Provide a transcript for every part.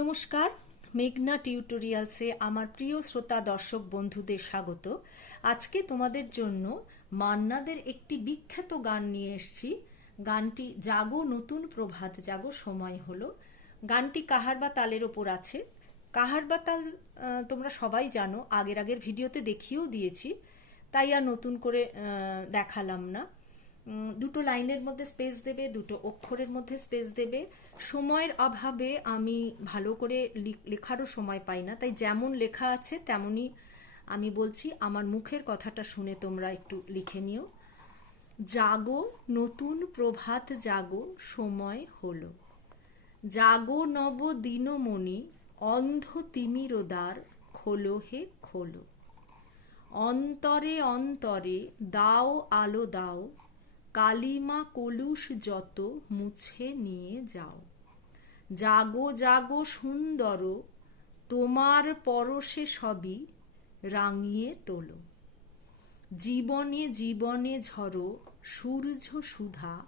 নমস্কার, মেঘনা টিউটোরিয়ালসে আমার প্রিয় শ্রোতা দর্শক বন্ধুদের স্বাগত। আজকে তোমাদের জন্য মান্নাদের একটি বিখ্যাত গান নিয়ে এসেছি। গানটি জাগো নতুন প্রভাত, জাগো সময় হলো। গানটি কাহার বা তালের ওপর আছে। কাহার বা তাল তোমরা সবাই জানো, আগের আগের ভিডিওতে দেখিয়েও দিয়েছি। তাই আর নতুন করে দেখালাম না। দুটো লাইনের মধ্যে স্পেস দেবে, দুটো অক্ষরের মধ্যে স্পেস দেবে। সময়ের অভাবে আমি ভালো করে লেখারও সময় পাই না। তাই যেমন লেখা আছে, তেমনই আমি বলছি, আমার মুখের কথাটা শুনে তোমরা একটু লিখে নিও। জাগো, নতুন প্রভাত জাগো, সময় হলো। জাগো নব দিনমণি, অন্ধ তিমিরোদার খোলো হে খোলো। অন্তরে অন্তরে দাও আলো দাও কালিমা কলুষ যত মুছে নিয়ে যাও। জাগো জাগো সুন্দর, তোমার পরশে সবই রাঙিয়ে তোলো। জীবনে জীবনে ঝরো সূর্য সুধা,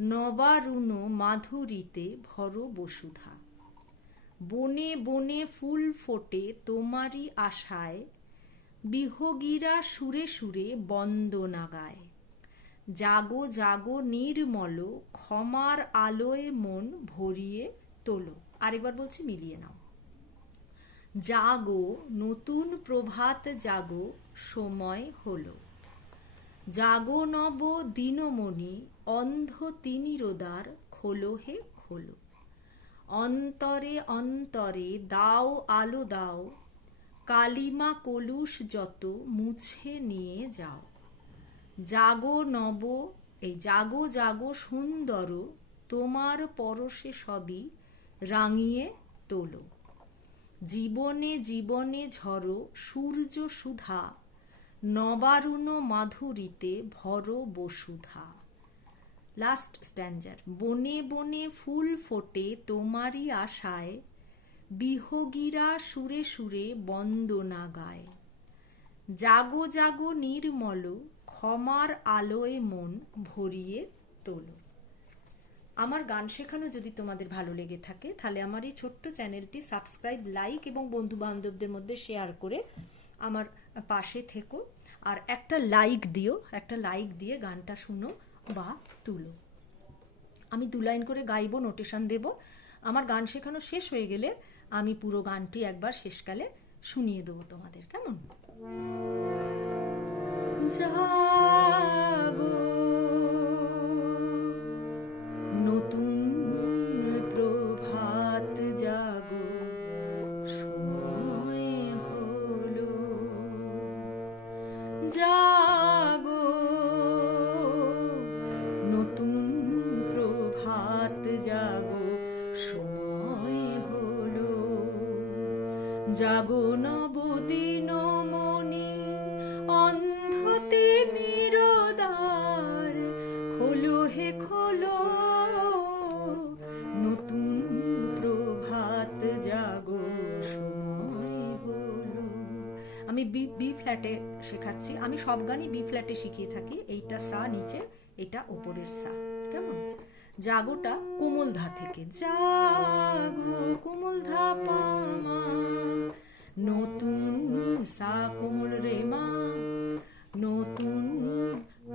নবারুণ মাধুরীতে ভর বসুধা। বনে বনে ফুল ফোটে তোমারই আশায়, বিহগীরা সুরে সুরে বন্দনা গায়। জাগো জাগো, নির্মল, ক্ষমার আলোয় মন ভরিয়ে তোলো। আরেকবার বলছি, মিলিয়ে নাও। জাগো, নতুন প্রভাত জাগো, সময় হলো। জাগো নব দিনমণি, অন্ধ তিমিরোদার খোলো হে খোলো। অন্তরে অন্তরে দাও আলো দাও, কালিমা কলুষ যত মুছে নিয়ে যাও। জাগো নব, এই জাগো জাগো সুন্দর, তোমার পরশে সবই রাঙিয়ে তোলো। জীবনে জীবনে ঝরো সূর্য সুধা, নবারুণ মাধুরীতে ভর বসুধা। লাস্ট স্ট্যান্ডার বনে বনে ফুল ফোটে তোমারই আশায়, বিহগীরা সুরে সুরে বন্দনা গায়। জাগো জাগো নির্মল ক্ষমার আলোয় মন ভরিয়ে তোলো। আমার গান শেখানো যদি তোমাদের ভালো লেগে থাকে, তাহলে আমার এই ছোট্ট চ্যানেলটি সাবস্ক্রাইব, লাইক এবং বন্ধু বান্ধবদের মধ্যে শেয়ার করে আমার পাশে থেকো। আর একটা লাইক দিও, একটা লাইক দিয়ে গানটা শুনো বা তুলো। আমি দু লাইন করে গাইবো, নোটেশন দেব। আমার গান শেখানো শেষ হয়ে গেলে আমি পুরো গানটি একবার শেষকালে শুনিয়ে দেবো তোমাদের, কেমন? জাগো নতুন প্রভাত জাগো হলো। নতুন প্রভাত জাগো সময় হলো। ফ্ল্যাটে শেখাচ্ছি। আমি সব গানই বি ফ্ল্যাটে শিখিয়ে থাকি। এইটা সা নিচে এটা ওপরের সা। কেমন? জাগোটা কোমল ধা থেকে। জাগো কোমল ধা পামা নতুন সা কোমল রে মা। নতুন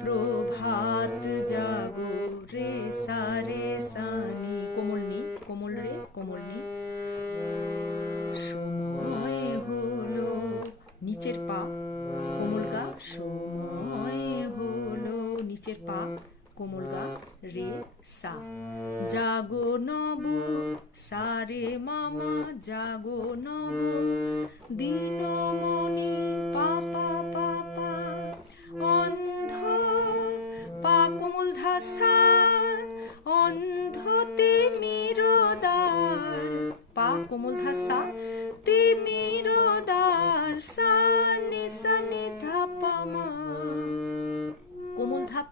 প্রভাত জাগো রে সা রে সা নি। কোমল নি, কোমল রে, কোমল নি। নিচের পা, কোমল গা, রে, সা। জাগো নব, সা রে মামা, জাগো নব। দিনমণি পা পাপা। পা পা অন্ধ, পা কোমল ধাসা। অন্ধ তিমিরোদার পা কোমল ধাসা তিমিরোদার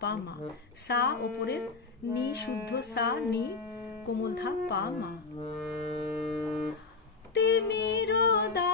পা মা। সা ওপরের নি শুদ্ধ সা নি কোমল ধা পা মা। তিমিরোদার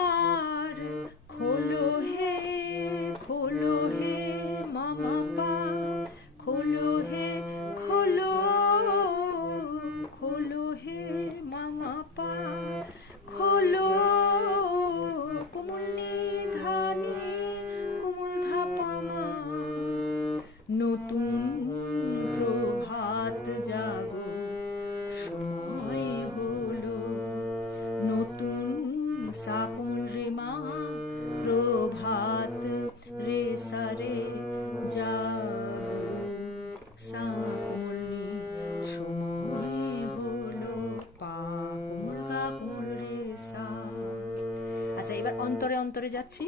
এবার অন্তরে অন্তরে যাচ্ছি।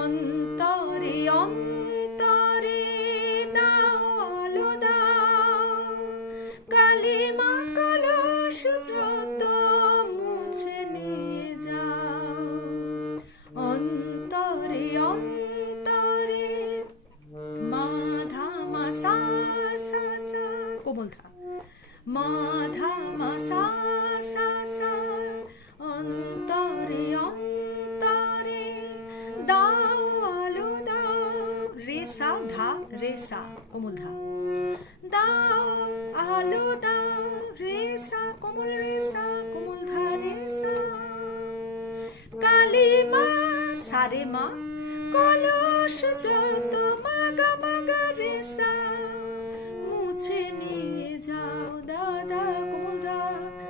অন্তরে অন্তরে দাও, আলো দাও। কালিমা কলস যত মুছে নিয়ে যাও। অন্তরে অন্তরে মাধা মা সা সা কোমল ধা। মাধা মা সা সা সা অন্তরে সা কোমল ধা। দাও, আলো দাও রে সা কোমল রে সা কোমল ধা রে সা কালিমা সারে মা, কলস যত মাগা মাগা রে সা মুছে নিয়ে যাও দাদা কোদা মামা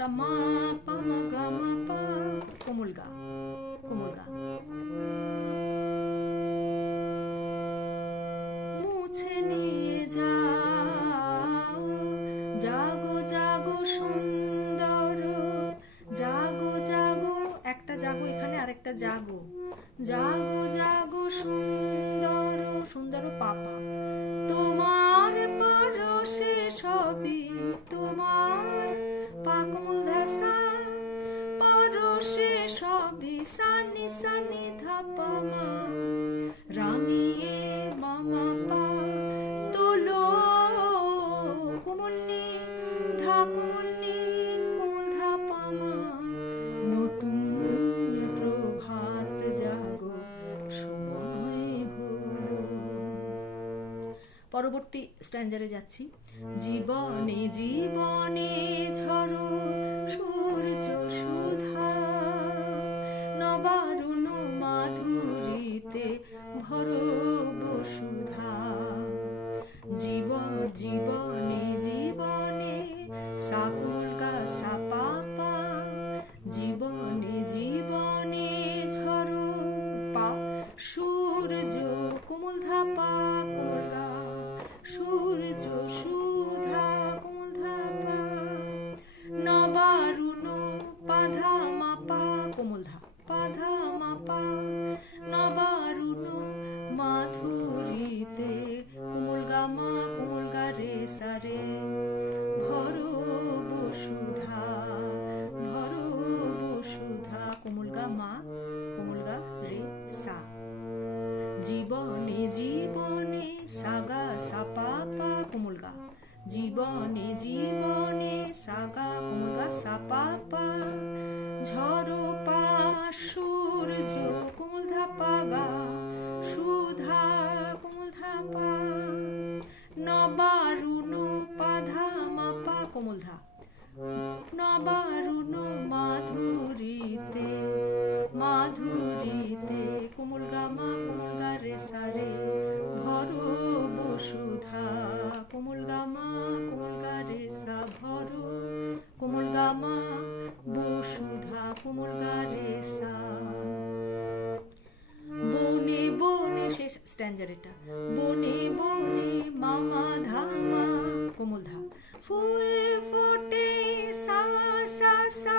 যাওটা মা পা মা গা মা পা কোমল গা কোমল গা মুছে নিয়ে যাও জাগো জাগো সুন্দর। জাগো জাগো। একটা জাগো এখানে, আরেকটা জাগো। জাগো জাগো সুন্দর। সুন্দর পাপা। পরশে সবই সানি সানি ধাপা মা। রামিয়ে মামা পা তোলো। কোমলনি ধা কোমলনি কোমল ধা নতুন প্রভাত জাগো পরবর্তী স্ট্যান্ডারে যাচ্ছি। জীবনে জীবনে ঝরো পা কোমল গা জীবনে জীবনে সাগা কোমল গা সাপা পা ঝড়ো পা সূর্য কোমল ধা পাগা, সুধা কোমল ধা পা নবারুণ পাধা মাপা কোমল ধা নবারুণ মাধুরীতে মাধুরীতে কোমল গামা কোমল গা রে সারে। বসুধা কোমল গামা কোমল গা রে সা কোমল গামা বসুধা কোমল গা সা। বনে বনে শেষ স্ট্যান্ডার এটা। বনে বনে মামা ধামা কোমল ধা ফুল ফোটে সা সা সা।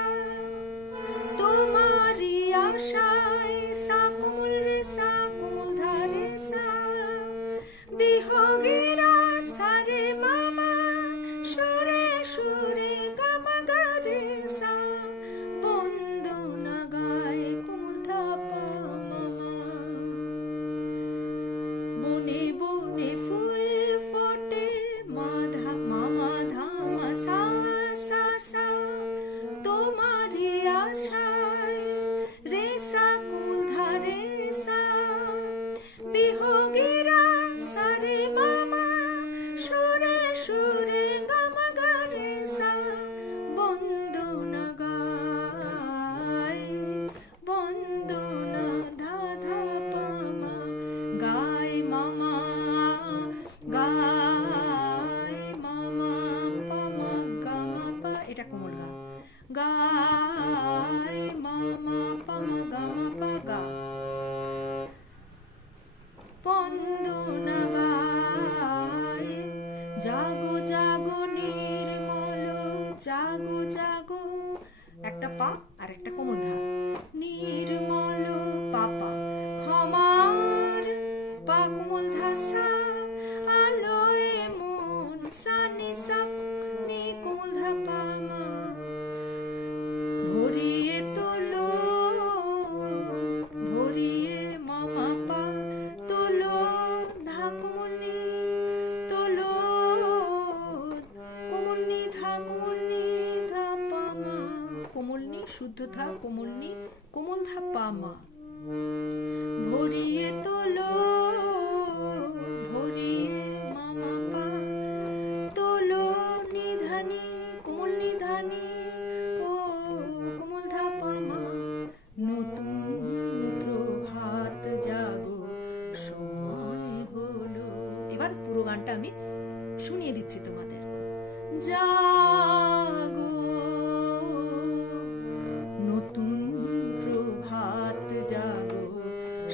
জাগো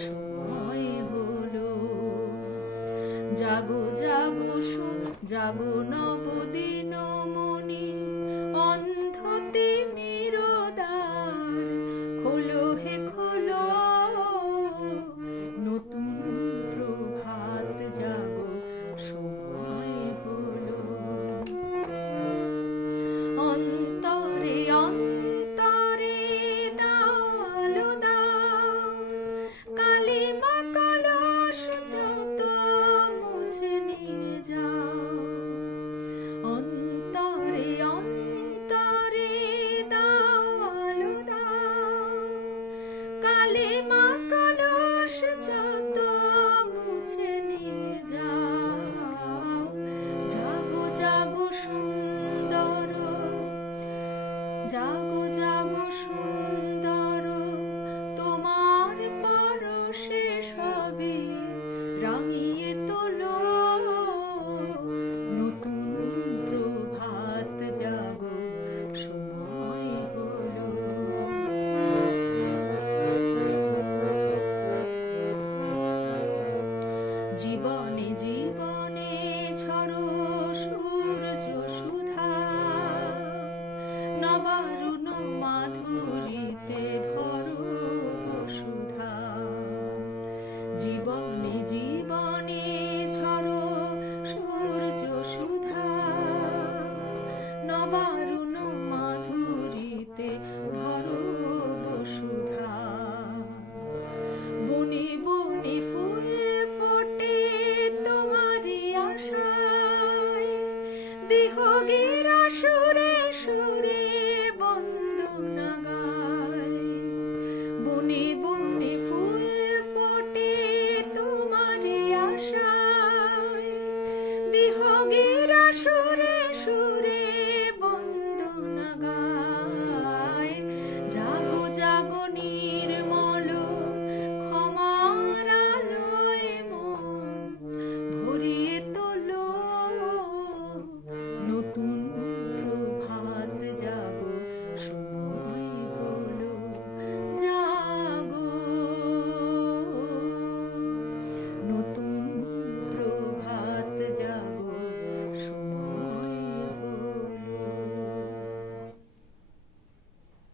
সময় হলো। জাগো শোন জাগো নবদিন